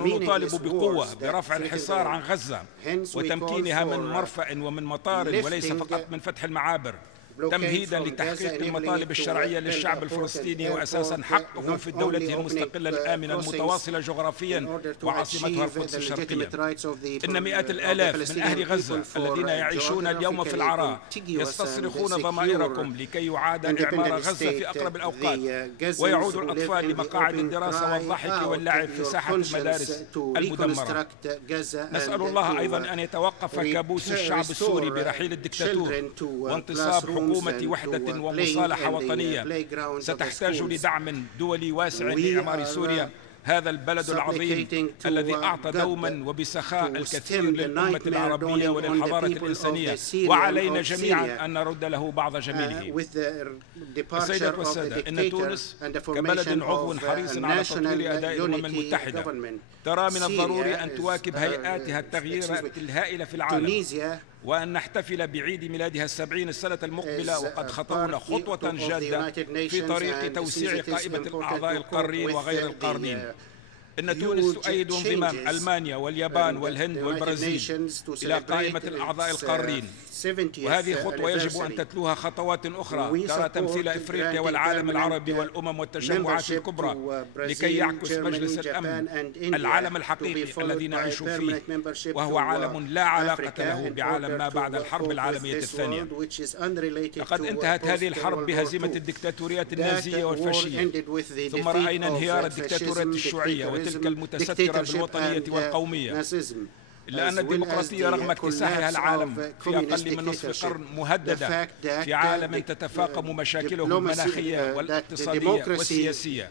نحن نطالب بقوة برفع الحصار عن غزة وتمكينها من مرفأ ومن مطار، وليس فقط من فتح المعابر، تمهيدا لتحقيق المطالب الشرعية للشعب الفلسطيني، وأساسا حقه في دولته المستقلة الآمنة المتواصلة جغرافيا وعاصمتها القدس الشرقية. إن مئات الآلاف من أهل غزة الذين يعيشون اليوم في العراء يستصرخون ضمائركم لكي يعاد إعمار غزة في أقرب الأوقات، ويعود الأطفال لمقاعد الدراسة والضحك واللعب في ساحة المدارس المدمرة. نسأل الله أيضا أن يتوقف كابوس الشعب السوري برحيل الدكتاتور وانتصاب حكومة وحدة ومصالحة وطنية ستحتاج لدعم دولي واسع لإعمار سوريا، هذا البلد العظيم الذي أعطى دوما وبسخاء الكثير للأمة العربية وللحضارة الإنسانية، وعلينا جميعا أن نرد له بعض جميله. السيدات والسادة، إن تونس كبلد عضو حريص على تطوير أداء الأمم المتحدة ترى من الضروري أن تواكب هيئاتها التغييرات الهائلة في العالم، وأن نحتفل بعيد ميلادها 70 السنة المقبلة وقد خطونا خطوة جادة في طريق توسيع قائمة الأعضاء القارين وغير القارين. إن تونس تؤيد انضمام ألمانيا واليابان والهند والبرازيل إلى قائمة الأعضاء القارين، وهذه خطوة يجب أن تتلوها خطوات أخرى ترى تمثيل إفريقيا والعالم العربي والأمم والتجمعات الكبرى، لكي يعكس مجلس الأمن العالم الحقيقي الذي نعيش فيه، وهو عالم لا علاقة له بعالم ما بعد الحرب العالمية الثانية. لقد انتهت هذه الحرب بهزيمة الدكتاتوريات النازية والفاشية، ثم رأينا انهيار الدكتاتوريات الشيوعية وتلك المتسترة بالوطنية والقومية، إلا أن الديمقراطية رغم اكتساحها العالم في أقل من نصف قرن مهددة في عالم تتفاقم مشاكله المناخية والاقتصادية والسياسية.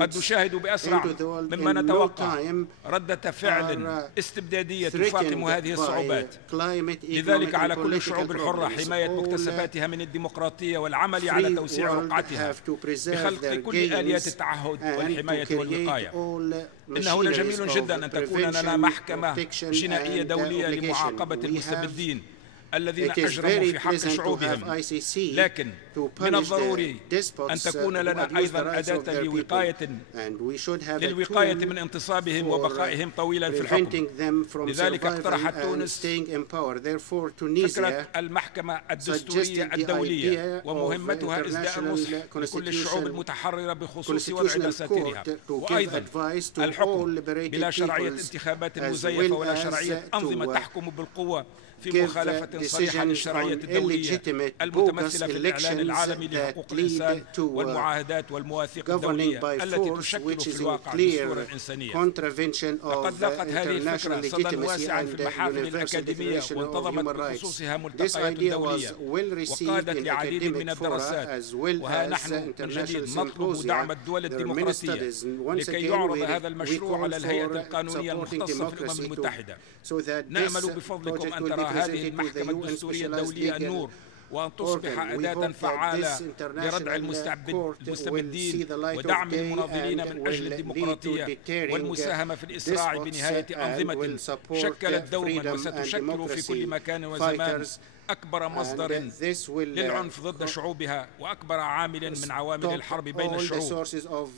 قد نشاهد بأسرع مما نتوقع ردة فعل استبدادية تفاقم هذه الصعوبات. لذلك على كل الشعوب الحرة حماية مكتسباتها من الديمقراطية والعمل على توسيع رقعتها بخلق كل آليات التعهد والحماية والوقاية. إنه لجميل جدا أن تكون لنا محكمة جنائية دولية لمعاقبة المستبدين الذين أجرموا في حق شعوبهم، لكن من الضروري أن تكون لنا أيضا أداة للوقاية من انتصابهم وبقائهم طويلا في الحكم. لذلك اقترحت تونس فكرة المحكمة الدستورية الدولية، ومهمتها إسداء النصح لكل الشعوب المتحررة بخصوص وضع دساتيرها، وأيضا الحكم بلا شرعية انتخابات مزيفة ولا شرعية أنظمة تحكم بالقوة في مخالفة صريحة للشرعية الدولية المتمثلة في الإعلان العالمي لحقوق الإنسان والمعاهدات والمواثيق الدولية التي تشكل في الواقع الدستور الإنسانية. لقد لاقت هذه الفكرة صدى واسعا في المحافل الأكاديمية، وانتظمت بخصوصها ملتقيات دولية وقادت لعديد من الدراسات، وها نحن من جديد نطلب دعم الدول الديمقراطية لكي يعرض هذا المشروع على الهيئة القانونية المختصة في الأمم المتحدة. نأمل بفضلكم أن ترى هذه المحكمة الدستورية الدولية النور، وأن تصبح أداة فعالة لردع المستبدين ودعم المناضلين من أجل الديمقراطية والمساهمة في الإسراع بنهاية أنظمة شكلت دوما وستشكل في كل مكان وزمان أكبر مصدر للعنف ضد شعوبها وأكبر عامل من عوامل الحرب بين الشعوب.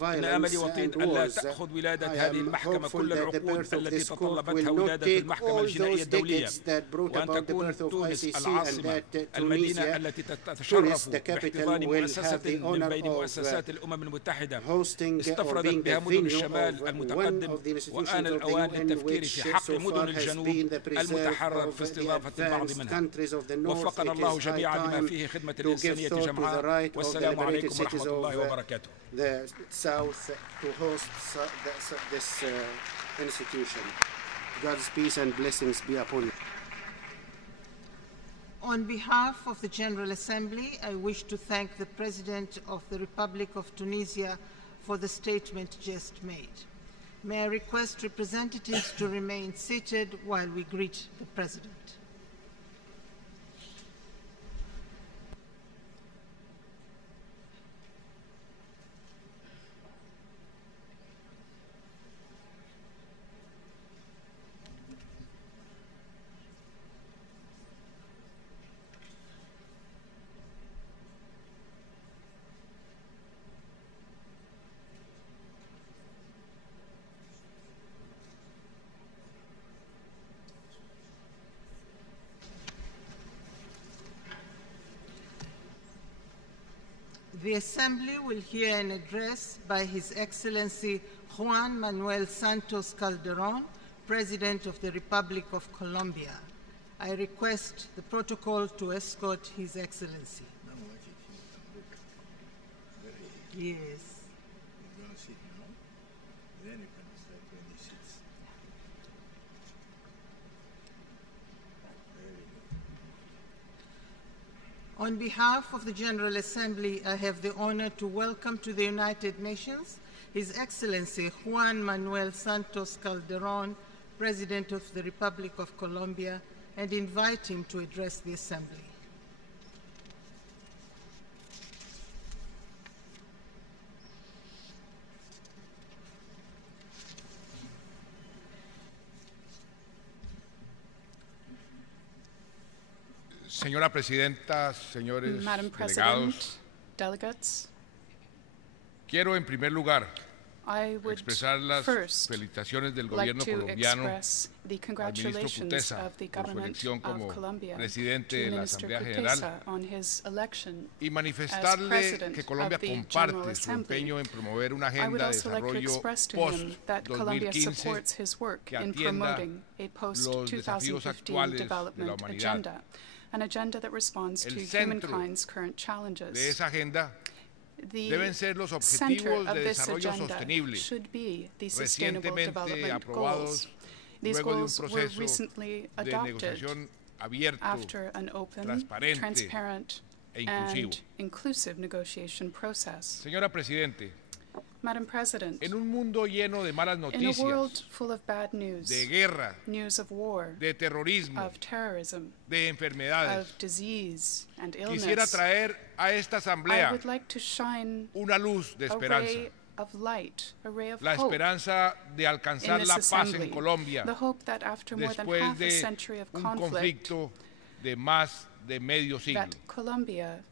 إن أملي وطيد ألا تأخذ ولادة هذه المحكمة كل العقود التي تطلبتها ولادة المحكمة الجنائية الدولية، وأن تكون تونس العاصمة المدينة التي تتشرف باحتضان مؤسسة من بين مؤسسات الأمم المتحدة استفردت بها مدن الشمال المتقدم، وآن الأوان للتفكير في حق مدن الجنوب المتحرر في استضافة البعض منها. وفقنا الله جميعا لما فيه خدمة الإنسانية جمعاء، والسلام عليكم ورحمة الله وبركاته. God's peace and blessings be upon you. On behalf of the General Assembly, I wish to thank the President of the Republic of Tunisia for the statement just made. May I request representatives to remain seated while we greet the President. The Assembly will hear an address by His Excellency Juan Manuel Santos Calderon, President of the Republic of Colombia. I request the protocol to escort His Excellency. Yes. On behalf of the General Assembly, I have the honor to welcome to the United Nations His Excellency Juan Manuel Santos Calderon, President of the Republic of Colombia, and invite him to address the Assembly. Señora Presidenta, señores Madam delegados, delegates, quiero en primer lugar I would expresar las first felicitaciones del like gobierno to colombiano express the al ministro congratulations Puteza of the por su government elección como of Colombia presidente to de la Minister Asamblea Puteza General on his election y as manifestarle President que Colombia of the General comparte su Assembly. empeño en promover una I would agenda de also like to desarrollo express to him that Colombia post-2015 supports his work que in atienda promoting a los desafíos post-2015 actuales de la development humanidad. agenda, an agenda that responds El to centro humankind's current challenges. de esa agenda The deben ser los center objetivos of de this desarrollo agenda sostenible, should be the sustainable recientemente development aprobados goals. These luego de un goals were proceso recently de adopted negociación abierto after an open, transparente transparent, e inclusivo. and inclusive negotiation process. Señora Presidente, Madam President, en un mundo lleno de malas in a noticias, world full of bad news, de guerra, news of war, de terrorismo, of terrorism, de enfermedades, of disease and quisiera illness, traer a esta I asamblea would like to shine una luz de a esperanza, ray of light, a ray of la hope esperanza de in alcanzar this la paz assembly, en Colombia the hope that after more than después half a de century of un conflict, conflicto de más de medio siglo. that Colombia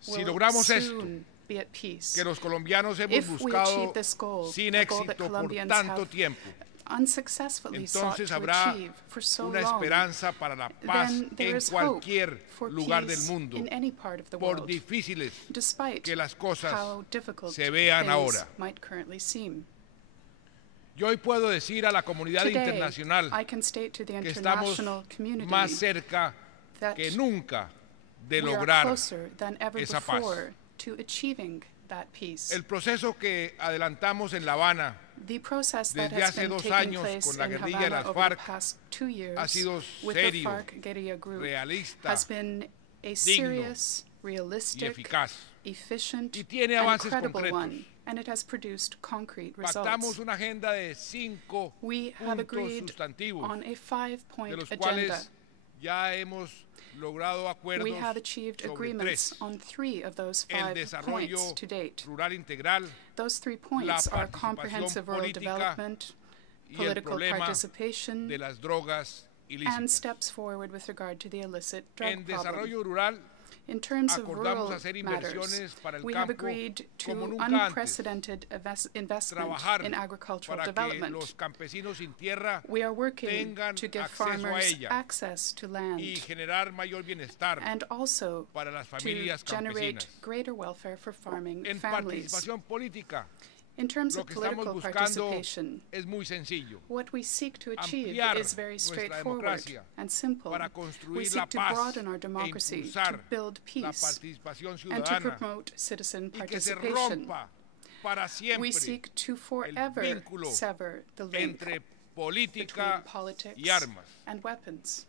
Si will logramos esto, soon be at peace. que los colombianos hemos If we buscado achieve this goal, sin a goal that éxito por Colombians tanto have tiempo, unsuccessfully sought entonces to habrá achieve for so una long, esperanza para la paz then there en is hope cualquier for lugar del peace mundo, in any part of the por world, difíciles despite que las cosas how difficult se vean things ahora. might currently seem. Yo hoy puedo decir a la comunidad Today, internacional I can state to the que estamos international community más cerca that que nunca de we are lograr closer than ever esa paz. before to achieving that peace. El proceso que adelantamos en La Habana The process that desde has hace been 2 taking años place con la in guerrilla de Havana las over the FARC past 2 years ha sido with the serio, FARC guerrilla group realista has been a serious, realistic, eficaz. efficient, Y tiene and avances credible concretos. one, and it has produced concrete Pactamos results. una agenda de 5 We have puntos agreed sustantivos, on a de 5-point los agenda. cuales ya hemos logrado acuerdos We have achieved sobre agreements 3. on 3 of those El 5 desarrollo points to date. rural integral Those 3 points are comprehensive rural política development, y el political problema participation, de las drogas and ilícitas. steps forward with regard to the illicit drug En problem. desarrollo rural In terms of acordamos rural hacer matters, inversiones para el we have campo agreed como to nunca antes. unprecedented investment Trabajar in agricultural para que development. los campesinos sin tierra We are working tengan to give acceso a farmers ella access to land y generar mayor bienestar and also para las to familias generate campesinas. greater welfare for farming En families. participación política, In terms lo of que estamos political buscando participation, es muy sencillo. what we seek to achieve Ampliar is very nuestra straightforward democracia and simple. para We construir la seek to paz broaden our e democracy, to impulsar build la peace, participación and to ciudadana promote citizen y que se participation. rompa para siempre We seek to forever vínculo sever the link entre between política politics y armas. and weapons.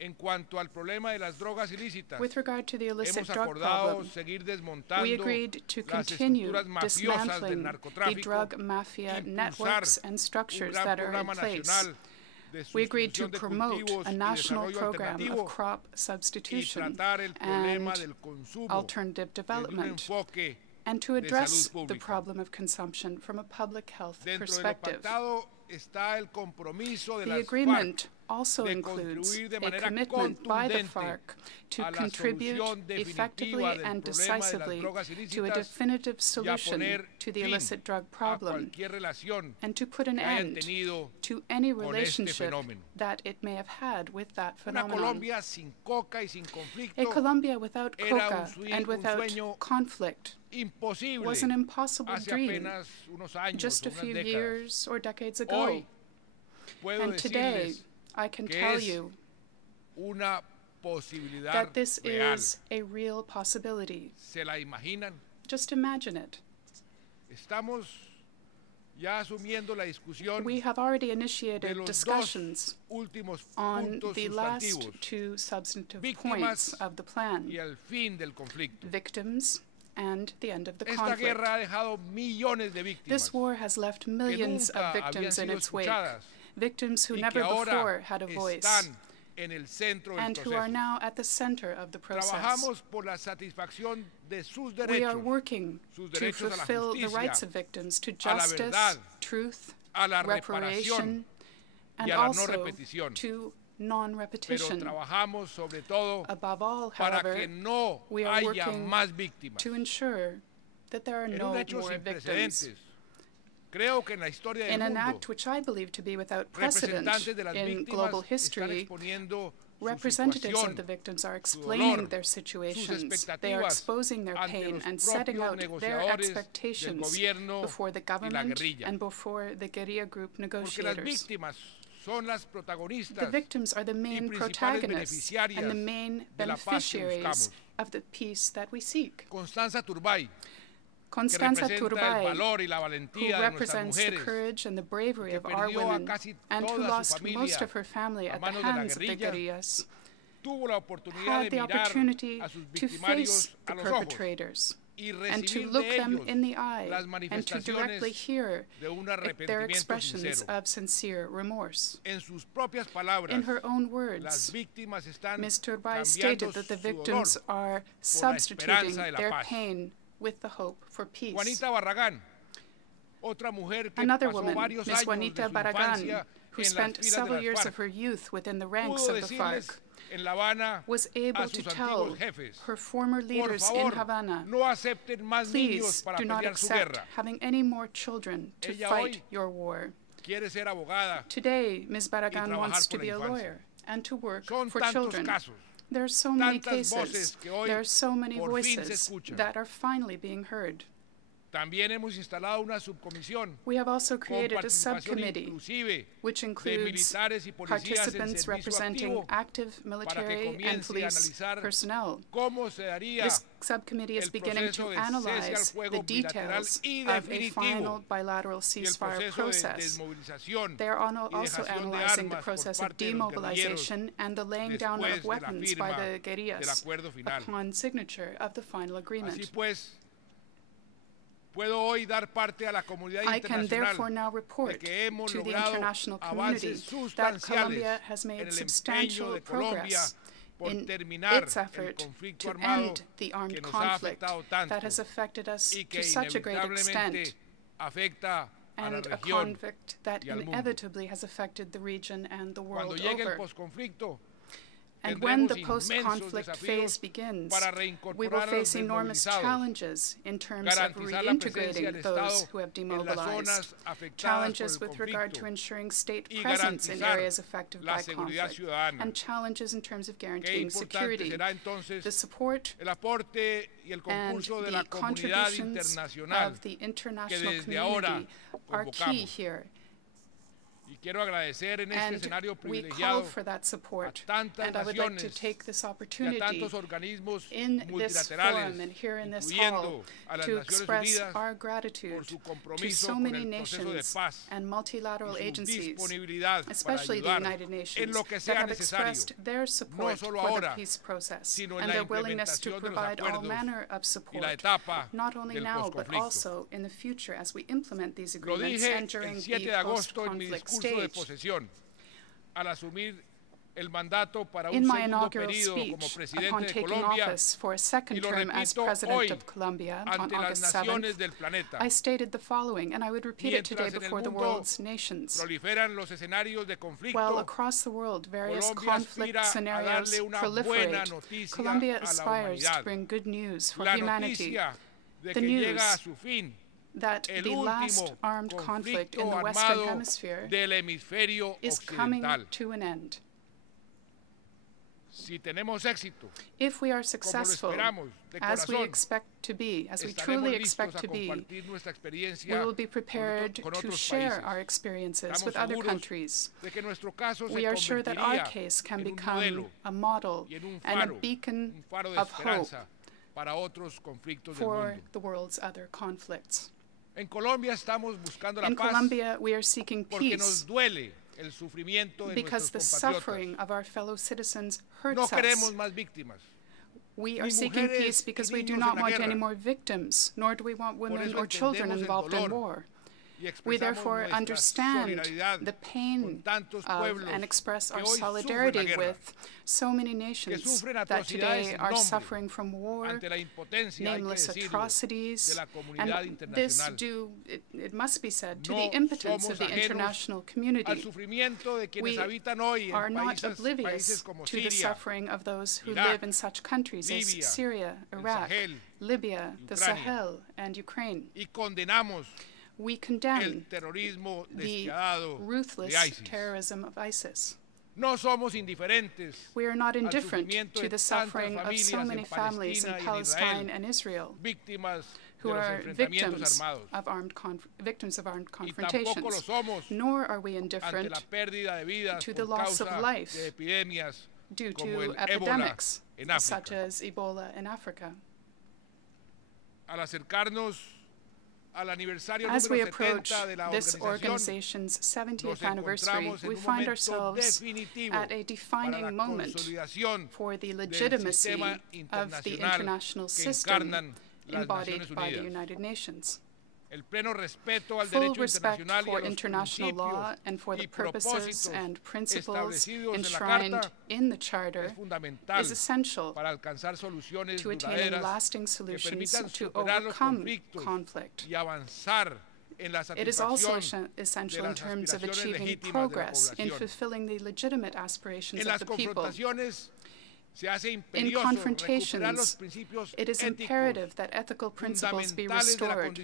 En cuanto al problema de las drogas ilícitas, With regard to the illicit hemos drug acordado problem, seguir we desmontando agreed to las continue estructuras mafiosas del dismantling the narcotráfico, drug mafia impulsar networks and un structures gran that are in programa place. nacional de We agreed to sustitución de promote cultivos a y national desarrollo program alternativo of crop y substitution tratar el problema and del consumo alternative desde un development, enfoque and to de address salud the pública. problem of consumption from a public health Dentro de lo perspective. pactado está el compromiso de The las agreement FARC also includes a commitment by the FARC to contribute effectively and decisively to a definitive solution to the illicit drug problem and to put an end to any relationship that it may have had with that phenomenon. A Colombia without coca and without conflict was an impossible dream just a few years or decades ago. And today, I can tell you that this is a real possibility. Just imagine it. We have already initiated discussions on the last two substantive points of the plan: victims and the end of the conflict. This war has left millions of victims in its wake, victims who never before had a voice and who are now at the center of the process. We are working to fulfill the rights of victims to justice, truth, reparation, and also to non-repetition. Above all, however, we are working to ensure that there are no more victims. In an act which I believe to be without precedent in global history, representatives of the victims are explaining their situations. They are exposing their pain and setting out their expectations before the government and before the guerrilla group negotiators. The victims are the main protagonists and the main beneficiaries of the peace that we seek. Constanza Turbay, who represents the courage and the bravery of our women and who lost most of her family at the hands of the guerrillas, had the opportunity to face the perpetrators and to look them in the eye and to directly hear their expressions of sincere remorse. In her own words, Ms. Turbay stated that the victims are substituting their pain with the hope for peace. Another woman, Ms. Juanita Barragan, who spent several years of her youth within the ranks of the FARC, was able to tell her former leaders in Havana, please do not accept having any more children to fight your war. Today, Ms. Barragan wants to be a lawyer and to work for children. There are so many cases, there are so many voices that are finally being heard. We have also created a subcommittee which includes participants representing active military and police personnel. This subcommittee is beginning to analyze the details of a final bilateral ceasefire process. They are also analyzing the process of demobilization and the laying down of weapons by the guerrillas upon signature of the final agreement. I can therefore now report to the international community that Colombia has made substantial progress in its effort to end the armed conflict that has affected us to such a great extent, and a conflict that inevitably has affected the region and the world over. And when the post-conflict phase begins, we will face enormous challenges in terms of reintegrating those who have demobilized, challenges with regard to ensuring state presence in areas affected by conflict, and challenges in terms of guaranteeing security. The support and the contributions of the international community are key here. And we call for that support, and I would like to take this opportunity in this forum and here in this hall to express our gratitude to so many nations and multilateral agencies, especially the United Nations, that have expressed their support for the peace process and their willingness to provide all manner of support, not only now but also in the future as we implement these agreements and during the post-conflict stage. in my inaugural speech upon taking office for a second term as President of Colombia on August 7th, I stated the following, and I would repeat it today before the world's nations. While across the world various conflict scenarios proliferate, Colombia aspires to bring good news for humanity, the news that the last armed conflict in the Western Hemisphere is coming to an end. If we are successful, as we expect to be, as we truly expect to be, we will be prepared to share our experiences with other countries. We are sure that our case can become a model and a beacon of hope for the world's other conflicts. In Colombia, we are seeking peace because the suffering of our fellow citizens hurts us. We are seeking peace because we do not want any more victims, nor do we want women or children involved in war. We therefore understand the pain of and express our solidarity with so many nations that today are suffering from war, nameless atrocities, and this due, it must be said, to the impotence of the international community. We are not oblivious to the suffering of those who live in such countries as Syria, Iraq, Libya, the Sahel, and Ukraine. We condemn the ruthless terrorism of ISIS. We are not indifferent to the suffering of so many families in Palestine and Israel who are victims of armed confrontations, nor are we indifferent to the loss of life due to epidemics such as Ebola in Africa. As we approach this organization's 70th anniversary, we find ourselves at a defining moment for the legitimacy of the international system embodied by the United Nations. Full respect for international law and for the purposes and principles enshrined in the Charter is essential to attaining lasting solutions to overcome conflict. It is also essential in terms of achieving progress in fulfilling the legitimate aspirations of the people. In confrontations, it is imperative that ethical principles be restored.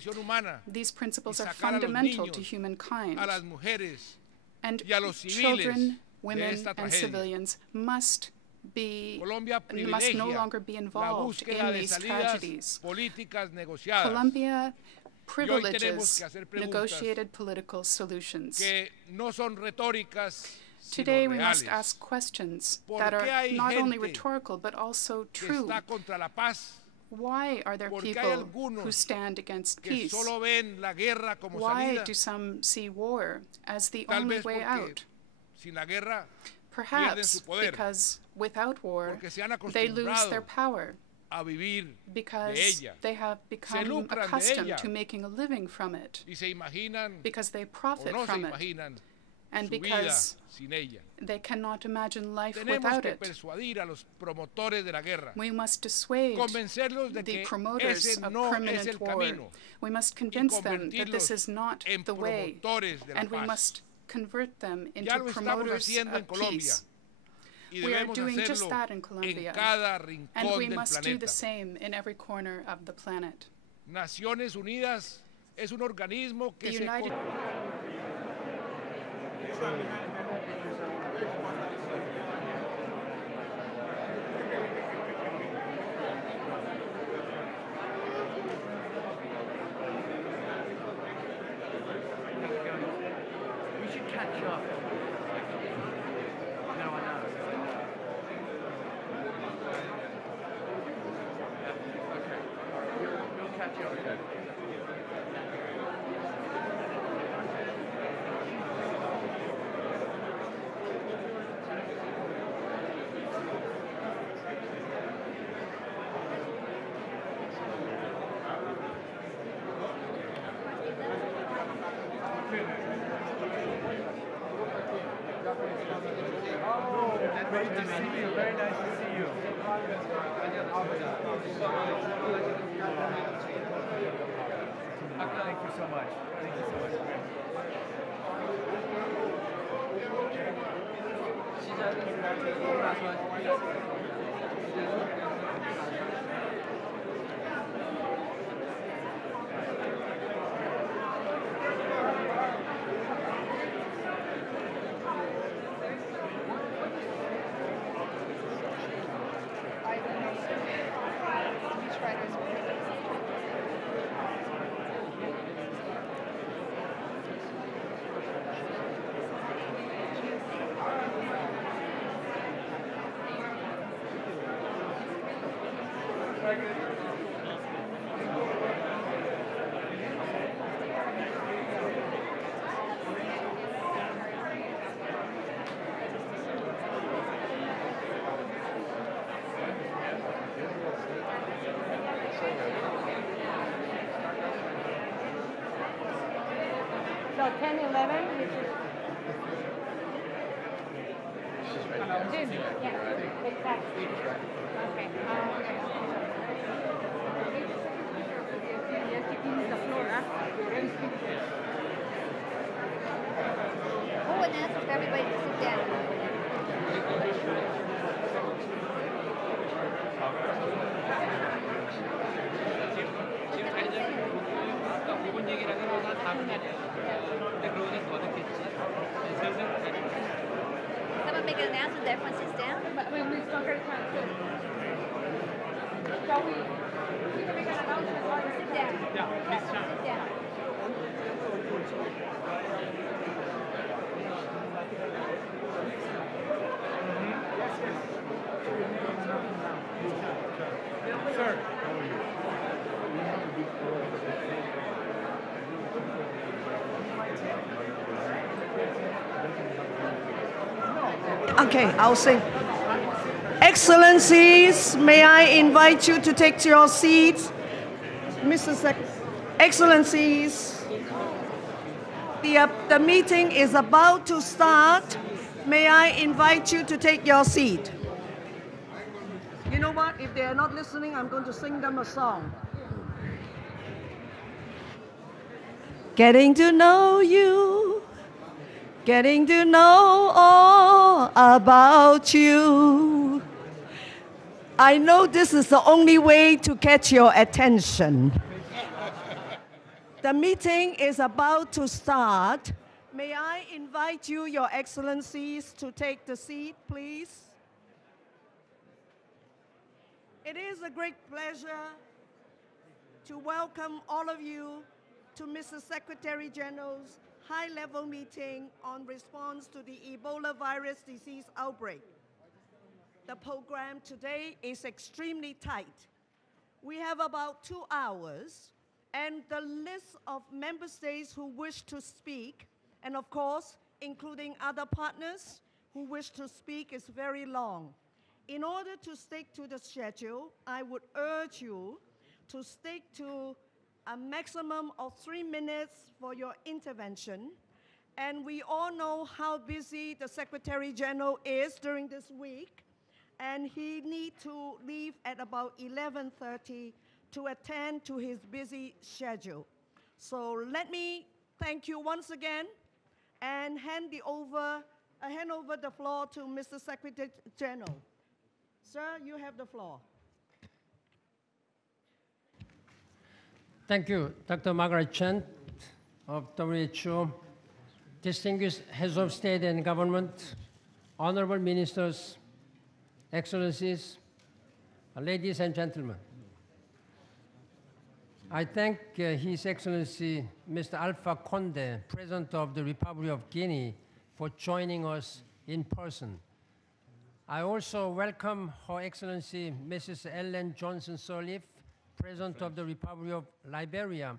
These principles are fundamental to humankind, and children, women, and civilians must no longer be involved in these tragedies. Colombia privileges negotiated political solutions. Today we must ask questions that are not only rhetorical but also true. Why are there people who stand against peace? Why do some see war as the only way out? Perhaps because without war they lose their power, because they have become accustomed to making a living from it, because they profit from it, and because they cannot imagine life without it. We must dissuade the promoters of permanent war. We must convince them that this is not the way, and we must convert them into promoters of peace. We are doing just that in Colombia, and we must do the same in every corner of the planet. The United We should catch up. No, I know. Okay. We'll catch up. Great to see you. Very nice to see you. Thank you so much. Thank you so much. So 10, 11, which is... Jim, yeah, exactly. Okay. Yes, the floor, Who would ask for everybody to sit down? Someone make an announcement that everyone sits down? But we spoke every time too. So we can make an announcement while you sit down. Yeah, please sit down. Sir. Okay, I'll sing. Excellencies, may I invite you to take your seats? Mr. Excellencies, the meeting is about to start. May I invite you to take your seat? You know what? If they are not listening, I'm going to sing them a song. Getting to know you, getting to know all about you. I know this is the only way to catch your attention. The meeting is about to start. May I invite you, Your Excellencies, to take the seat, please? It is a great pleasure to welcome all of you to Mr. Secretary General's high-level meeting on response to the Ebola virus disease outbreak. The program today is extremely tight. We have about 2 hours, and the list of member states who wish to speak, and of course, including other partners who wish to speak, is very long. In order to stick to the schedule, I would urge you to stick to a maximum of 3 minutes for your intervention. And we all know how busy the Secretary General is during this week, and he needs to leave at about 11:30 to attend to his busy schedule. So let me thank you once again and hand over the floor to Mr. Secretary General. Sir, you have the floor. Thank you, Dr. Margaret Chan of WHO, distinguished heads of state and government, honorable ministers, excellencies, ladies and gentlemen. I thank His Excellency Mr. Alpha Conde, President of the Republic of Guinea, for joining us in person. I also welcome Her Excellency Mrs. Ellen Johnson-Sirleaf, President of the Republic of Liberia,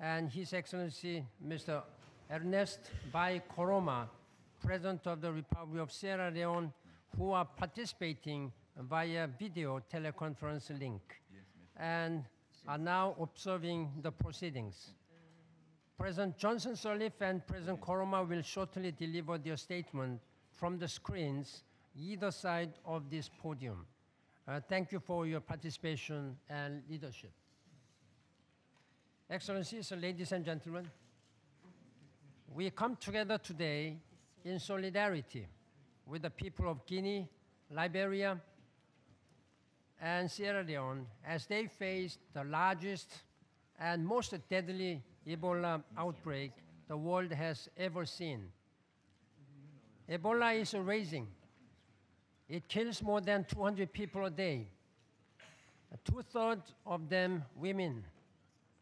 and His Excellency Mr. Ernest Bai Koroma, President of the Republic of Sierra Leone, who are participating via video teleconference link and are now observing the proceedings. President Johnson-Sirleaf and President Koroma will shortly deliver their statement from the screens either side of this podium. Thank you for your participation and leadership. Excellencies, ladies and gentlemen, we come together today in solidarity with the people of Guinea, Liberia, and Sierra Leone as they face the largest and most deadly Ebola outbreak the world has ever seen. Ebola is raging. It kills more than 200 people a day, 2/3 of them women.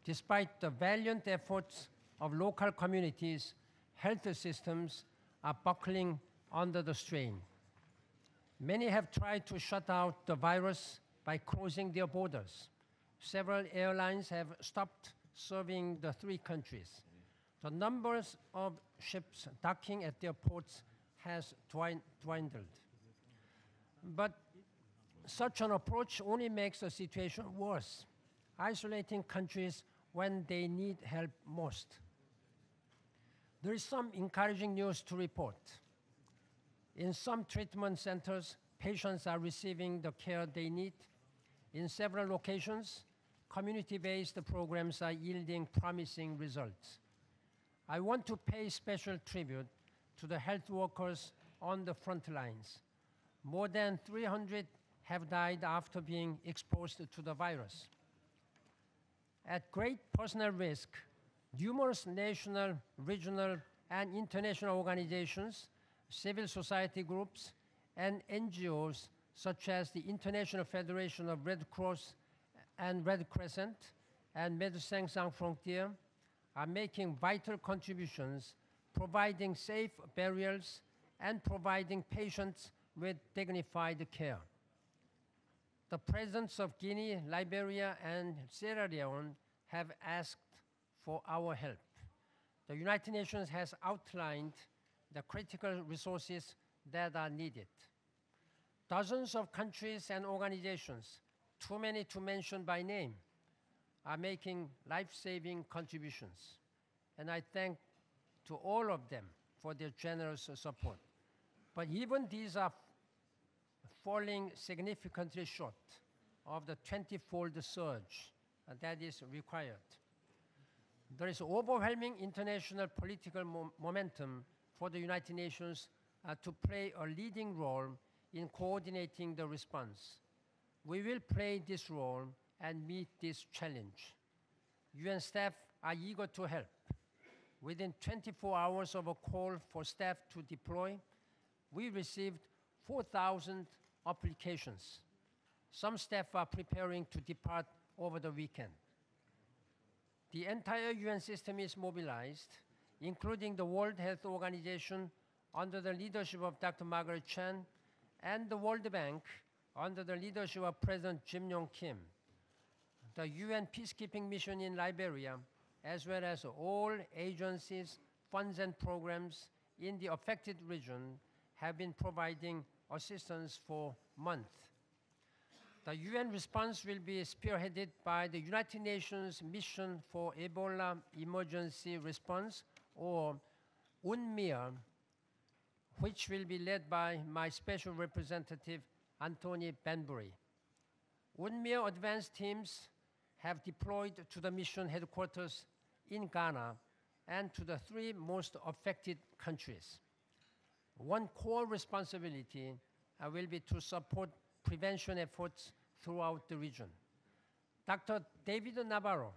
Despite the valiant efforts of local communities, health systems are buckling under the strain. Many have tried to shut out the virus by closing their borders. Several airlines have stopped serving the 3 countries. The numbers of ships docking at their ports has dwindled. But such an approach only makes the situation worse, isolating countries when they need help most. There is some encouraging news to report. In some treatment centers, patients are receiving the care they need. In several locations, community-based programs are yielding promising results. I want to pay special tribute to the health workers on the front lines. More than 300 have died after being exposed to the virus. At great personal risk, numerous national, regional, and international organizations, civil society groups, and NGOs such as the International Federation of Red Cross and Red Crescent and Médecins Sans Frontières are making vital contributions, providing safe burials and providing patients with dignified care. The presidents of Guinea, Liberia, and Sierra Leone have asked for our help. The United Nations has outlined the critical resources that are needed. Dozens of countries and organizations, too many to mention by name, are making life-saving contributions. And I thank to all of them for their generous support. But even these are falling significantly short of the 20-fold surge that is required. There is overwhelming international political momentum for the United Nations to play a leading role in coordinating the response. We will play this role and meet this challenge. UN staff are eager to help. Within 24 hours of a call for staff to deploy, we received 4,000 applications. Some staff are preparing to depart over the weekend. The entire UN system is mobilized, including the World Health Organization under the leadership of Dr. Margaret Chan and the World Bank under the leadership of President Jim Yong Kim. The UN peacekeeping mission in Liberia, as well as all agencies, funds, and programs in the affected region have been providing assistance for months. The UN response will be spearheaded by the United Nations Mission for Ebola Emergency Response, or UNMEER, which will be led by my special representative, Anthony Banbury. UNMEER advanced teams have deployed to the mission headquarters in Ghana and to the 3 most affected countries. One core responsibility will be to support prevention efforts throughout the region. Dr. David Navarro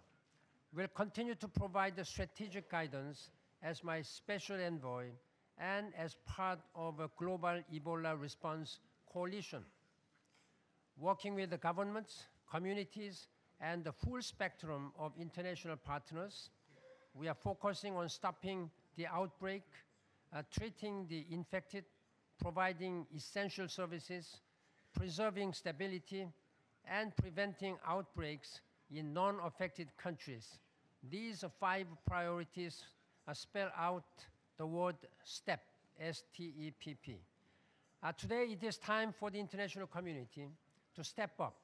will continue to provide the strategic guidance as my special envoy and as part of a global Ebola response coalition. Working with the governments, communities, and the full spectrum of international partners, we are focusing on stopping the outbreak, treating the infected, providing essential services, preserving stability, and preventing outbreaks in non-affected countries. These 5 priorities spell out the word STEP, S-T-E-P-P. Today it is time for the international community to step up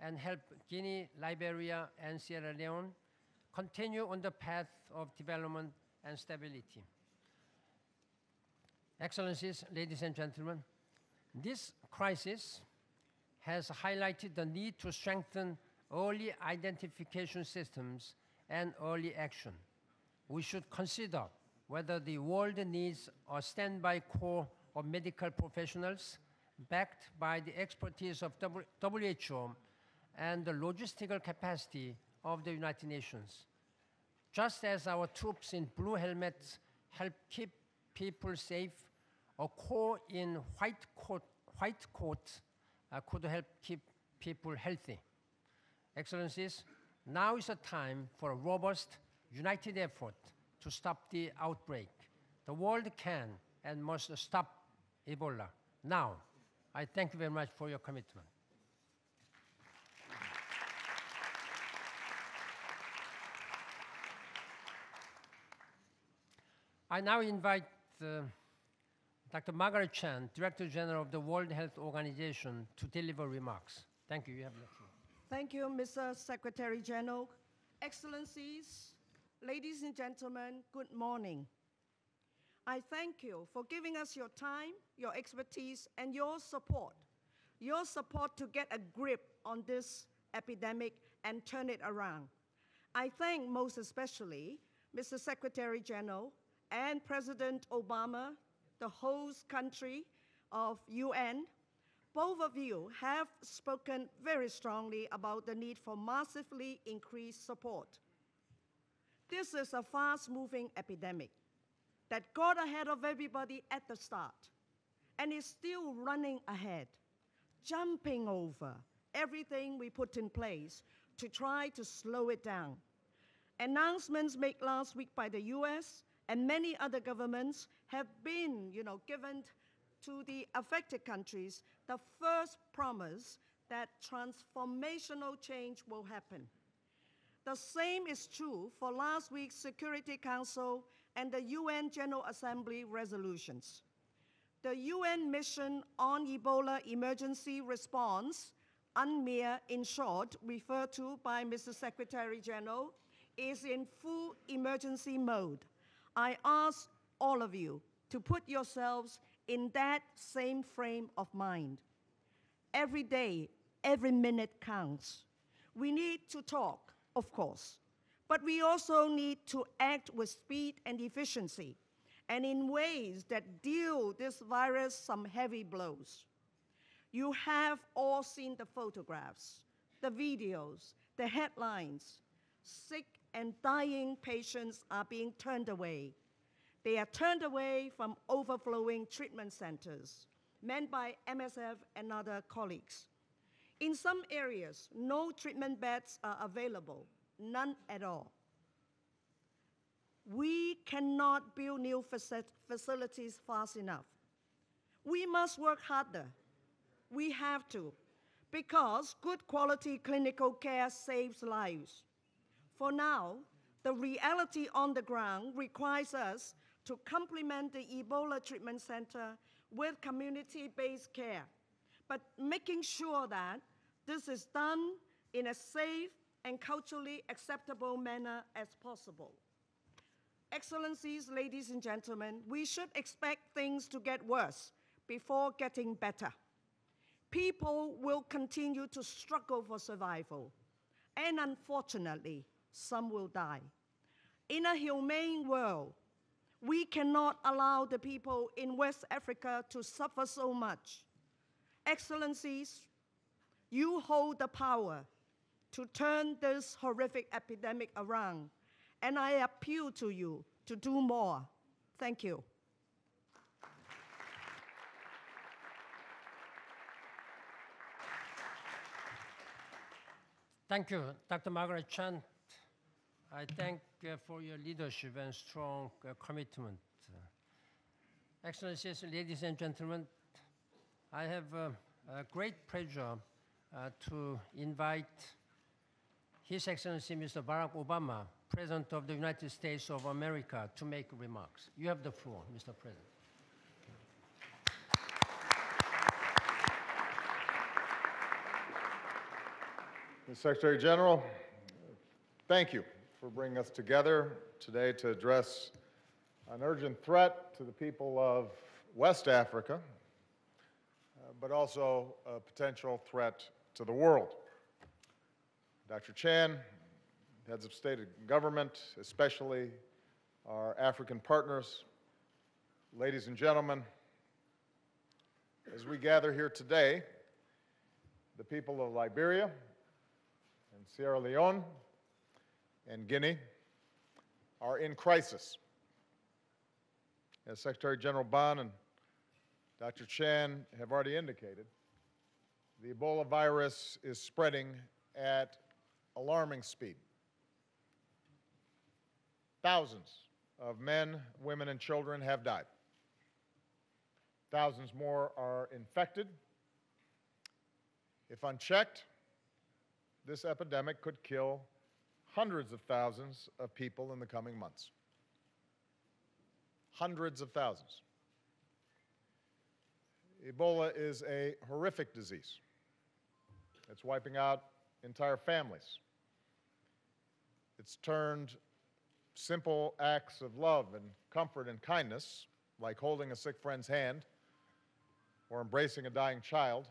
and help Guinea, Liberia, and Sierra Leone continue on the path of development and stability. Excellencies, ladies and gentlemen, This crisis has highlighted the need to strengthen early identification systems and early action. We should consider whether the world needs a standby corps of medical professionals backed by the expertise of WHO and the logistical capacity of the United Nations. Just as our troops in blue helmets help keep people safe, a corps in white coats could help keep people healthy. Excellencies, now is the time for a robust, united effort to stop the outbreak. The world can and must stop Ebola. Now, I thank you very much for your commitment. I now invite Dr. Margaret Chan, Director General of the World Health Organization, to deliver remarks. Thank you. You have the floor. Thank you, Mr. Secretary General. Excellencies, ladies and gentlemen, good morning. I thank you for giving us your time, your expertise, and your support to get a grip on this epidemic and turn it around. I thank most especially Mr. Secretary General and President Obama, the host country of UN. Both of you have spoken very strongly about the need for massively increased support. This is a fast-moving epidemic that got ahead of everybody at the start and is still running ahead, jumping over everything we put in place to try to slow it down. Announcements made last week by the US and many other governments have been, given to the affected countries the first promise that transformational change will happen. The same is true for last week's Security Council and the UN General Assembly resolutions. The UN mission on Ebola emergency response, UNMEER in short, referred to by Mr. Secretary General, is in full emergency mode. I ask all of you to put yourselves in that same frame of mind. Every day, every minute counts. We need to talk, of course, but we also need to act with speed and efficiency and in ways that deal this virus some heavy blows. You have all seen the photographs, the videos, the headlines. Sick and dying patients are being turned away. They are turned away from overflowing treatment centers, manned by MSF and other colleagues. In some areas, no treatment beds are available, none at all. We cannot build new facilities fast enough. We must work harder. We have to, because good quality clinical care saves lives. For now, the reality on the ground requires us to complement the Ebola treatment center with community-based care, but making sure that this is done in a safe and culturally acceptable manner as possible. Excellencies, ladies and gentlemen, we should expect things to get worse before getting better. People will continue to struggle for survival, and unfortunately, some will die. In a humane world, we cannot allow the people in West Africa to suffer so much. Excellencies, you hold the power to turn this horrific epidemic around, and I appeal to you to do more. Thank you. Thank you, Dr. Margaret Chan. I thank for your leadership and strong commitment. Excellencies, ladies and gentlemen, I have a great pleasure to invite His Excellency Mr. Barack Obama, President of the United States of America, to make remarks. You have the floor, Mr. President. Mr. Secretary General, thank you for bringing us together today to address an urgent threat to the people of West Africa. but also a potential threat to the world. Dr. Chan, heads of state and government, especially our African partners, ladies and gentlemen, as we gather here today, the people of Liberia and Sierra Leone and Guinea are in crisis. As Secretary General Ban and Dr. Chan have already indicated, the Ebola virus is spreading at alarming speed. Thousands of men, women, and children have died. Thousands more are infected. If unchecked, this epidemic could kill hundreds of thousands of people in the coming months. Hundreds of thousands. Ebola is a horrific disease. It's wiping out entire families. It's turned simple acts of love and comfort and kindness, like holding a sick friend's hand or embracing a dying child,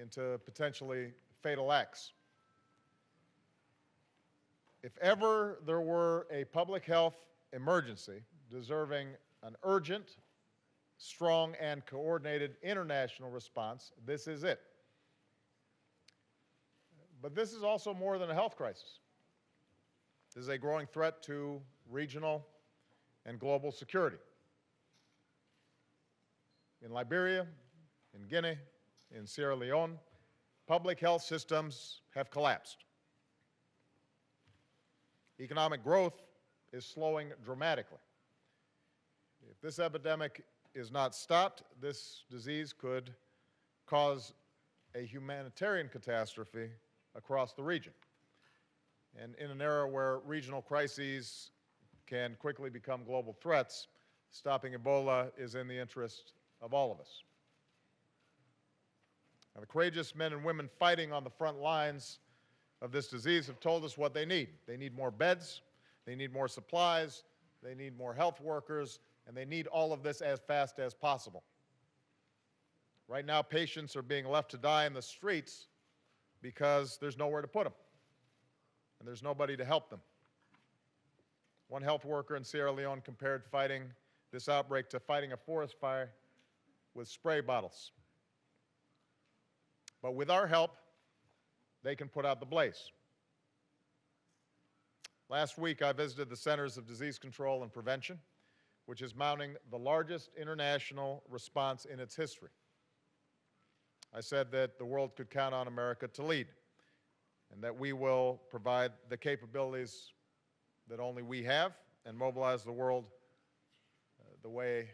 into potentially fatal acts. If ever there were a public health emergency deserving an urgent, strong, and coordinated international response, this is it. But this is also more than a health crisis. This is a growing threat to regional and global security. In Liberia, in Guinea, in Sierra Leone, public health systems have collapsed. Economic growth is slowing dramatically. If this epidemic is not stopped, this disease could cause a humanitarian catastrophe across the region. And in an era where regional crises can quickly become global threats, stopping Ebola is in the interest of all of us. Now, the courageous men and women fighting on the front lines of this disease have told us what they need. They need more beds, they need more supplies, they need more health workers, and they need all of this as fast as possible. Right now, patients are being left to die in the streets because there's nowhere to put them, and there's nobody to help them. One health worker in Sierra Leone compared fighting this outbreak to fighting a forest fire with spray bottles. But with our help, they can put out the blaze. Last week, I visited the Centers of Disease Control and Prevention, which is mounting the largest international response in its history. I said that the world could count on America to lead, and that we will provide the capabilities that only we have and mobilize the world the way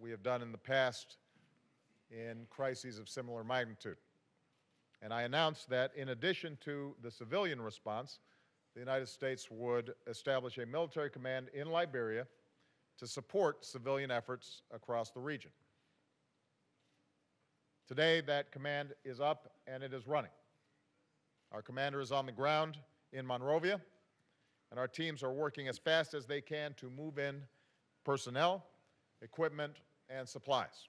we have done in the past in crises of similar magnitude. And I announced that in addition to the civilian response, the United States would establish a military command in Liberia to support civilian efforts across the region. Today, that command is up and it is running. Our commander is on the ground in Monrovia, and our teams are working as fast as they can to move in personnel, equipment, and supplies.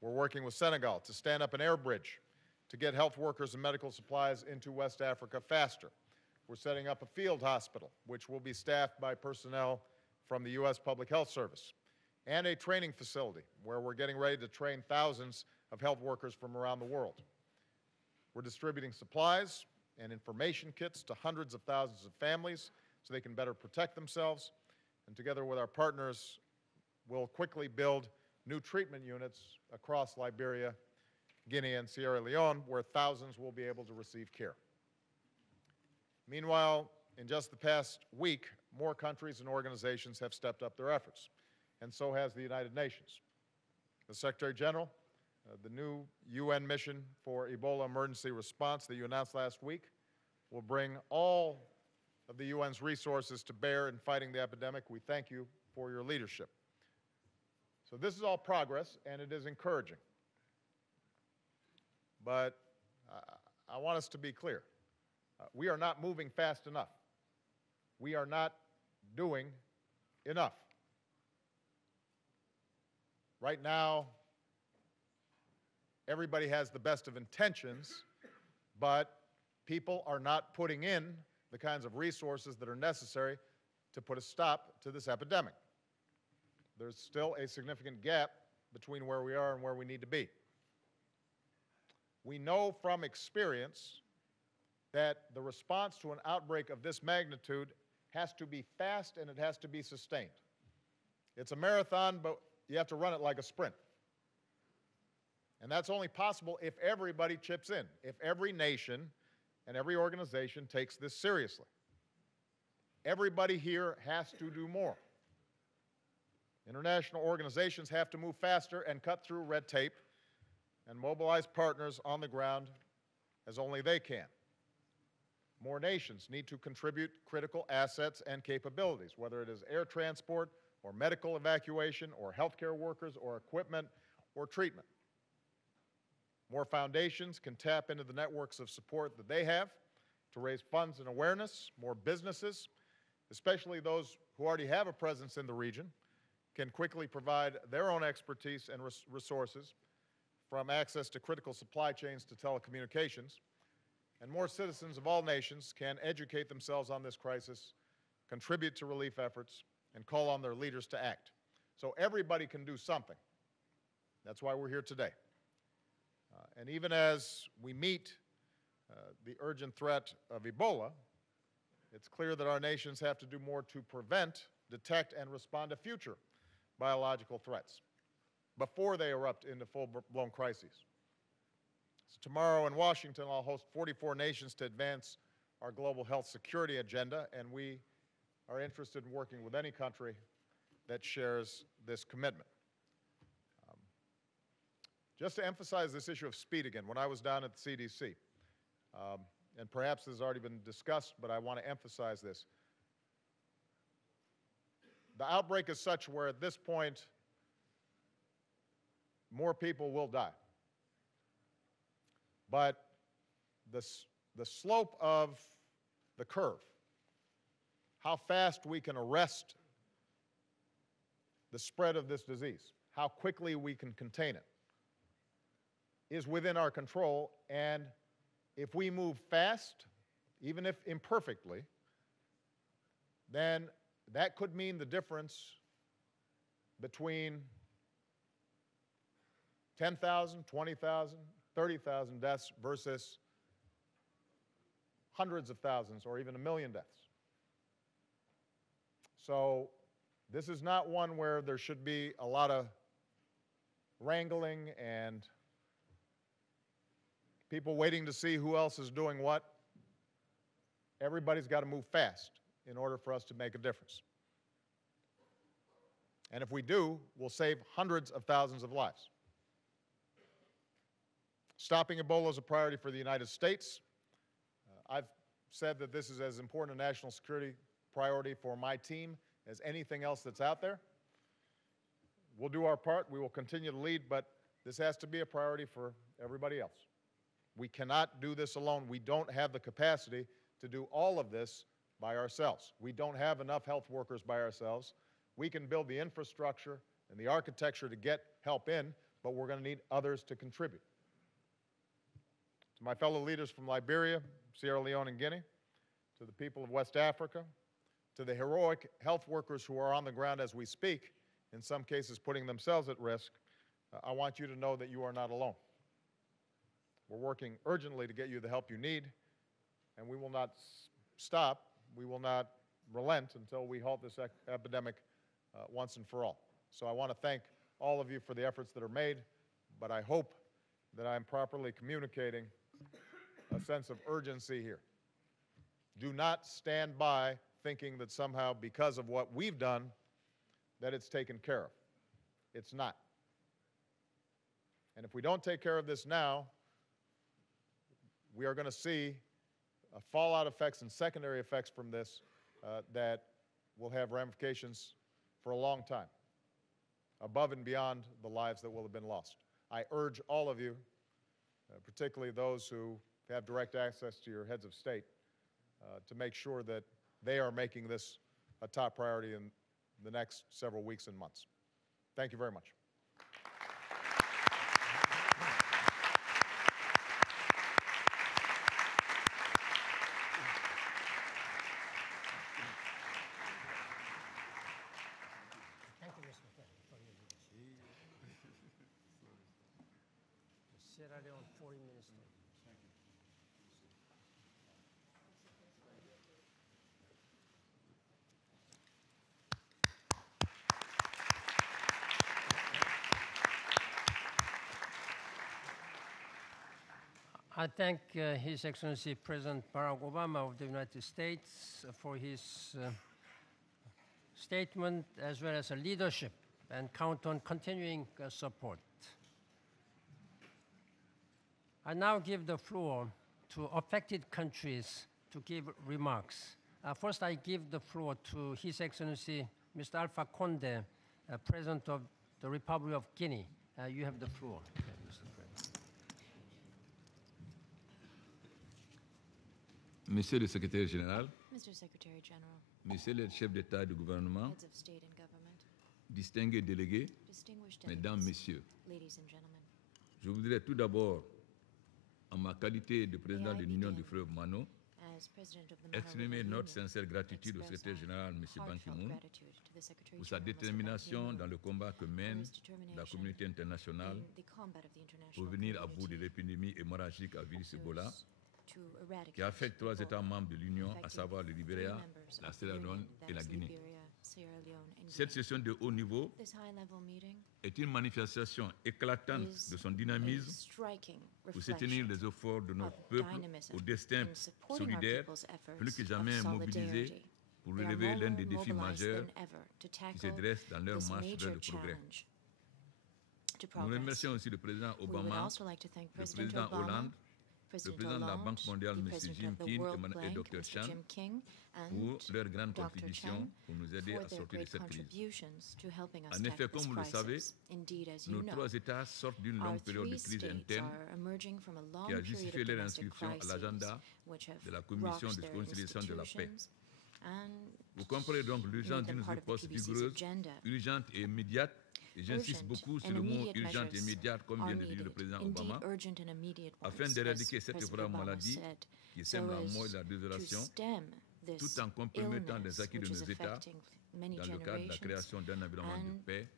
We're working with Senegal to stand up an air bridge to get health workers and medical supplies into West Africa faster. We're setting up a field hospital, which will be staffed by personnel from the U.S. Public Health Service, and a training facility where we're getting ready to train thousands of health workers from around the world. We're distributing supplies and information kits to hundreds of thousands of families so they can better protect themselves, and together with our partners, we'll quickly build new treatment units across Liberia, Guinea, and Sierra Leone, where thousands will be able to receive care. Meanwhile, in just the past week, more countries and organizations have stepped up their efforts, and so has the United Nations. The Secretary General, the new UN mission for Ebola emergency response that you announced last week, will bring all of the UN's resources to bear in fighting the epidemic. We thank you for your leadership. So this is all progress, and it is encouraging. But I want us to be clear. We are not moving fast enough. We are not doing enough. Right now, everybody has the best of intentions, but people are not putting in the kinds of resources that are necessary to put a stop to this epidemic. There's still a significant gap between where we are and where we need to be. We know from experience that the response to an outbreak of this magnitude has to be fast and it has to be sustained. It's a marathon, but you have to run it like a sprint. And that's only possible if everybody chips in, if every nation and every organization takes this seriously. Everybody here has to do more. International organizations have to move faster and cut through red tape and mobilize partners on the ground as only they can. More nations need to contribute critical assets and capabilities, whether it is air transport or medical evacuation or healthcare workers or equipment or treatment. More foundations can tap into the networks of support that they have to raise funds and awareness. More businesses, especially those who already have a presence in the region, can quickly provide their own expertise and resources, from access to critical supply chains to telecommunications. And more citizens of all nations can educate themselves on this crisis, contribute to relief efforts, and call on their leaders to act. So everybody can do something. That's why we're here today. And even as we meet the urgent threat of Ebola, it's clear that our nations have to do more to prevent, detect, and respond to future biological threats before they erupt into full-blown crises. So tomorrow in Washington, I'll host 44 nations to advance our global health security agenda, and we are interested in working with any country that shares this commitment. Just to emphasize this issue of speed again, when I was down at the CDC, and perhaps this has already been discussed, but I want to emphasize this. The outbreak is such where at this point, more people will die. But the slope of the curve, how fast we can arrest the spread of this disease, how quickly we can contain it, is within our control. And if we move fast, even if imperfectly, then that could mean the difference between 10,000, 20,000, 30,000 deaths versus hundreds of thousands or even 1 million deaths. So this is not one where there should be a lot of wrangling and people waiting to see who else is doing what. Everybody's got to move fast in order for us to make a difference. And if we do, we'll save hundreds of thousands of lives. Stopping Ebola is a priority for the United States. I've said that this is as important a national security priority for my team as anything else that's out there. We'll do our part. We will continue to lead, but this has to be a priority for everybody else. We cannot do this alone. We don't have the capacity to do all of this by ourselves. We don't have enough health workers by ourselves. We can build the infrastructure and the architecture to get help in, but we're going to need others to contribute. To my fellow leaders from Liberia, Sierra Leone, and Guinea, to the people of West Africa, to the heroic health workers who are on the ground as we speak, in some cases putting themselves at risk, I want you to know that you are not alone. We're working urgently to get you the help you need, and we will not stop, we will not relent until we halt this epidemic once and for all. So I want to thank all of you for the efforts that are made, but I hope that I'm properly communicating a sense of urgency here. Do not stand by thinking that somehow because of what we've done that it's taken care of. It's not. And if we don't take care of this now, we are going to see fallout effects and secondary effects from this that will have ramifications for a long time, above and beyond the lives that will have been lost. I urge all of you, particularly those who have direct access to your heads of state, to make sure that they are making this a top priority in the next several weeks and months. Thank you very much. Sierra Leone, 40 minutes. I thank His Excellency President Barack Obama of the United States for his statement as well as leadership and count on continuing support. I now give the floor to affected countries to give remarks. First, I give the floor to His Excellency Mr. Alpha Conde, President of the Republic of Guinea. You have the floor, Mr. President. Monsieur le Secrétaire Général, Mr. Secretary General, Monsieur le chef d'État et de gouvernement, heads of state and government, distingués délégués, distinguished Mesdames, delegates, Messieurs, ladies and gentlemen, je voudrais tout d'abord, en ma qualité de président de l'Union du fleuve Mano, as President of the Mano exprimer River notre Union, sincère gratitude au express secrétaire général, M. Ban heartfelt Ki-moon, gratitude to the Secretary pour sa General, Mr. Ban détermination Ki-moon, dans le combat que mène la communauté internationale in the combat of the international pour venir à bout community de l'épidémie hémorragique à virus Ebola, to eradicate qui affecte 3 États membres de l'Union, à affecting savoir le Libéria, 3 members la of the Sierra Union, Leone et la that's Guinée. Liberia, Sierra Leone, and Cette Guinea. session de haut niveau This high-level meeting est une manifestation éclatante is de son a dynamisme striking pour soutenir reflection les efforts de notre of peuple dynamism au destin in supporting our solidaire, people's efforts plus que of jamais mobilisé solidarity. pour They are relever l'un more des défis mobilized majeurs than ever to qui se tackle dressent dans leur this marche vers major le progrès. challenge to Nous progress. remercions aussi le président We would Obama, also like to thank le President président Obama, Hollande, le President président de la Hollande, Banque mondiale, the M. President Jim of the King World et Bank, Dr. Mr. Chan, Jim King, pour and leur grande Dr. contribution Chan pour nous aider for à their sortir de great cette crise. contributions to helping us En effet, tackle this comme vous le savez, crisis. Indeed, as you nos know, 3 États sortent d'une our longue période de 3 crise states interne are emerging from a long qui a period justifié of leur domestic inscription à crises, l'agenda which have de la Commission rocked de their conciliation de la paix. institutions, and Vous comprenez donc l'urgence made them d'une part of the réponse PBC's vigoureuse, agenda. urgente et immédiate. Et j'insiste Urgent beaucoup sur and le mot immediate urgente et measures immédiate, comme are vient de dire le needed. président Indeed, Obama, urgent and immediate afin ones, d'éradiquer as cette President effroyable Obama maladie said, qui sème la mort et so la as to désolation, stem this tout en compromettant les illness, acquis de which nos is États affecting many dans le cadre de la generations, création d'un environnement de and paix,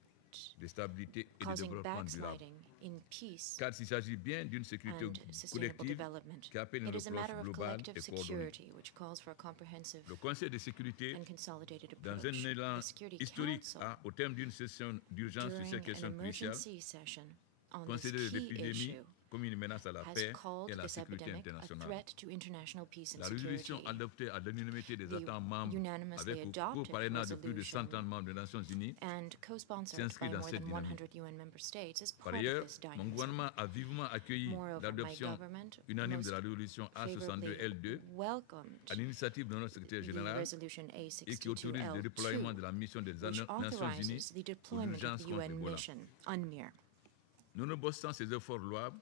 de stabilité et de causing développement durable. backsliding in peace Car il s'agit bien d'une sécurité and sustainable collective development. qui appelle une It is a matter approche of globale collective et coordonnée. security, which calls for a comprehensive Le Conseil de sécurité, and consolidated dans approach. un élan The Security historique, Council, a, au terme d'une session d'urgence sur during cette question an cruciale, emergency session on this considéré key l'épidémie issue, comme une menace à la has paix called et à la this sécurité epidemic a internationale. threat to international peace and La résolution security. adoptée à l'unanimité des The États membres unanimously avec au adopted co-parrainage de plus de resolution 130 membres des Nations Unies and co-sponsored s'inscrit by dans more cette than dynamique. 100 UN member states is Par part ailleurs, of this mon dynamism. gouvernement a vivement accueilli Moreover, my l'adoption government unanime de la most résolution favorably A62L2 welcomed à l'initiative de notre secrétaire the général resolution et qui autorise le déploiement de A62L2, la mission des which Nations Unies authorizes the pour deployment of l'urgence the contre UN Ebola. mission, UNMIR. Nonobstant ces efforts louables,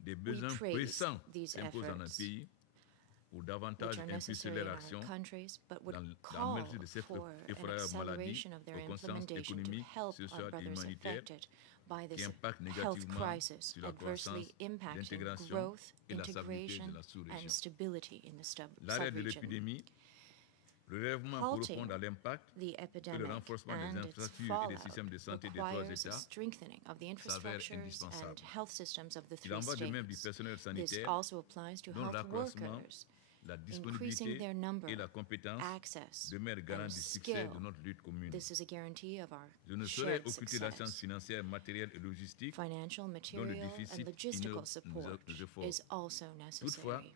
des besoins praise pressants these s'imposent dans notre efforts, pays pour davantage which are impulser necessary leur in our action countries, but would dans la call mesure de cette for an effroyable maladie acceleration of their aux conséquences implementation to économiques, help our sociales et brothers humanitaires affected by qui this impactent health négativement crisis, sur la adversely croissance, impacting l'intégration growth, et la stabilité integration, de la and sous-région. stability in the L'arrêt de sub-region. l'épidémie, le relèvement pour Halting répondre à l'impact the que le epidemic renforcement des and its infrastructures et des systèmes de fallout santé des 3 requires a États strengthening of the infrastructures indispensable. and health systems of the Il en 3 va de même du states. personnel This sanitaire also applies to dont health l'accroissement, workers, la increasing disponibilité their number, et la compétence access, demeurent garant and du succès skill. de notre lutte commune. This is a guarantee of our Je ne saurais shared occulter la success. chance financière, matérielle et logistique Financial, dont le material, and déficit logistical innove support nos efforts. is also Toutefois, necessary.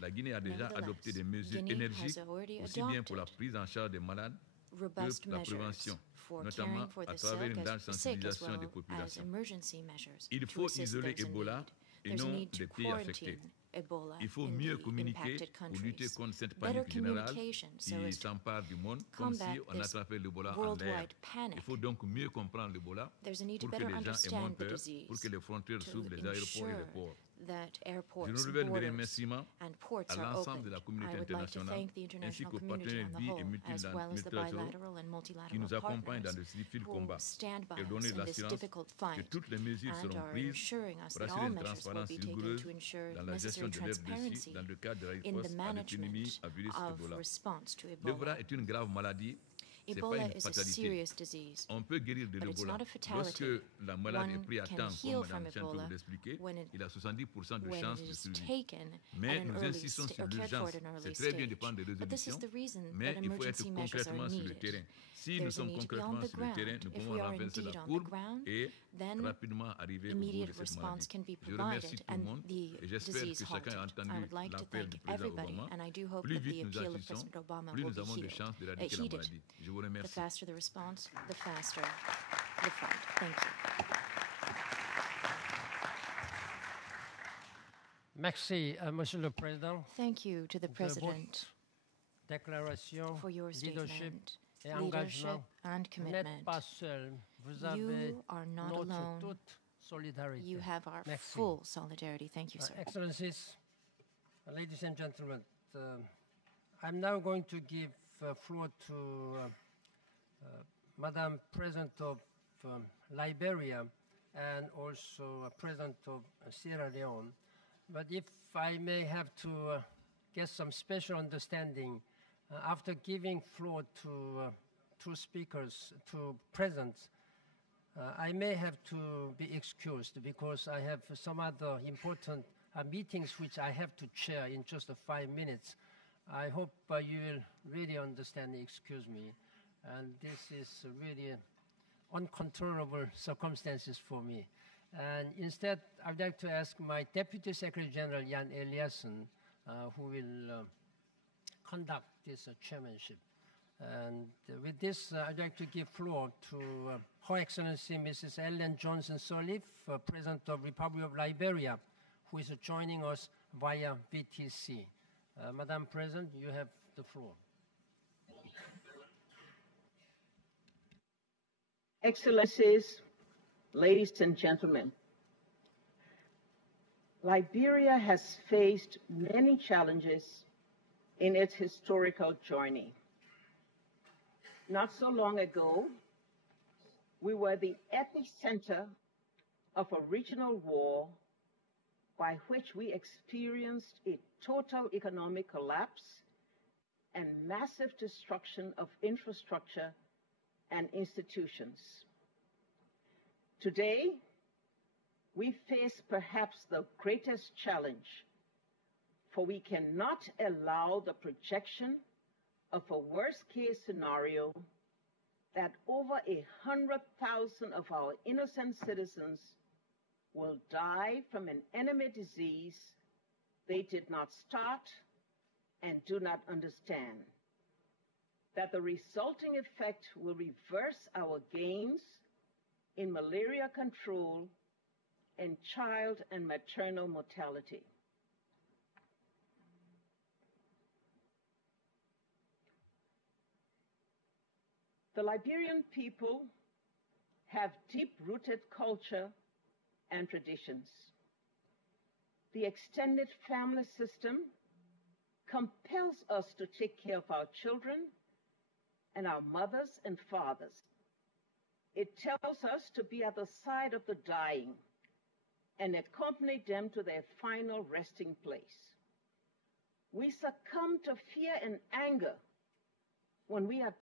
la Guinée a déjà Nevertheless, adopté des mesures Guinea énergiques has already aussi bien pour la adopted prise en charge des malades robust que la measures prévention, for notamment caring for à the travers une large sick as sensibilisation well des as populations. emergency measures Il to faut assist isoler those in Ebola need. et There's a non need to les pays affectés. quarantine Ebola Il faut in mieux the communiquer impacted pour lutter countries. contre cette Better panique générale communication so qui as to s'empare du monde comme si combat on this attrapait l'Ebola en l'air. worldwide panic. Il faut donc mieux comprendre l'Ebola There's a need to pour que better les gens aient moins understand the peur, disease, pour que les frontières to s'ouvrent, les aéroports et les ensure ports. that Je airports, renouvelle mes borders, remerciements and ports à are l'ensemble opened. de la communauté I would like to internationale thank the ainsi international qu'aux community partenaires on the bi et whole, as well as the multilatéraux bilateral and qui multilateral nous accompagnent dans partners le difficile who combat stand by et donner us in this l'assurance difficult que fight toutes les mesures and seront are prises ensuring us pour that assurer all une measures will transparence be taken rigoureuse to ensure dans la gestion necessary de l'air transparency dans le cadre de la in the réponse à l'épidémie management à virus of Ebola. response to L'Ebola Ebola. est une grave maladie Ebola is a serious disease, On peut guérir de but it's l'Ebola. not a fatality. Lorsque la malade est One prise à can temps, heal comme from Mme Chen peut Ebola vous l'expliquer, when it il a 70% de when chances it de is survie. taken Mais at an nous early insistons stage sur or cared for l'urgence. at an early C'est très bien de stage. prendre des But this is résolutions, the reason mais that il faut être emergency measures are concrètement sur le needed. terrain. Si nous There's a sommes need to be on concrètement the sur le terrain, ground. nous If pouvons we are renverser indeed la on the courbe ground, et then rapidement arriver au bout de immediate cette response maladie. can be Je remercie provided tout le and monde the et j'espère disease que chacun a halted. I entendu would like to l'appel du thank président everybody, Obama. and I do hope Plus that the vite nous appeal of agissons, President Obama plus will nous be avons de chances d'éradiquer la heeded. maladie. Je vous The remercie. faster the response, the faster the fight. Thank you. Merci, Monsieur le Président. Thank you to the de President votre déclaration, for your leadership statement, et leadership engagement. and Vous n'êtes commitment. pas seul. Vous avez You are not notre alone. toute solidarité. You have our Merci. full solidarity. Thank you, sir. Excellencies, ladies and gentlemen, I'm now going to give floor to Madam President of Liberia and also President of Sierra Leone. But if I may have to get some special understanding, after giving floor to two speakers, two presidents, I may have to be excused because I have some other important meetings which I have to chair in just 5 minutes. I hope you will really understand and excuse me. And this is really uncontrollable circumstances for me. And instead, I'd like to ask my Deputy Secretary General, Jan Eliasson, who will conduct this chairmanship. And with this, I'd like to give floor to Her Excellency Mrs. Ellen Johnson Sirleaf, President of Republic of Liberia, who is joining us via VTC. Madam President, you have the floor. Excellencies, ladies and gentlemen, Liberia has faced many challenges in its historical journey. Not so long ago, we were the epicenter of a regional war by which we experienced a total economic collapse and massive destruction of infrastructure and institutions. Today, we face perhaps the greatest challenge, for we cannot allow the projection of a worst-case scenario that over 100,000 of our innocent citizens will die from an enemy disease they did not start and do not understand, that the resulting effect will reverse our gains in malaria control and child and maternal mortality. The Liberian people have deep-rooted culture and traditions. The extended family system compels us to take care of our children and our mothers and fathers. It tells us to be at the side of the dying and accompany them to their final resting place. We succumb to fear and anger when we are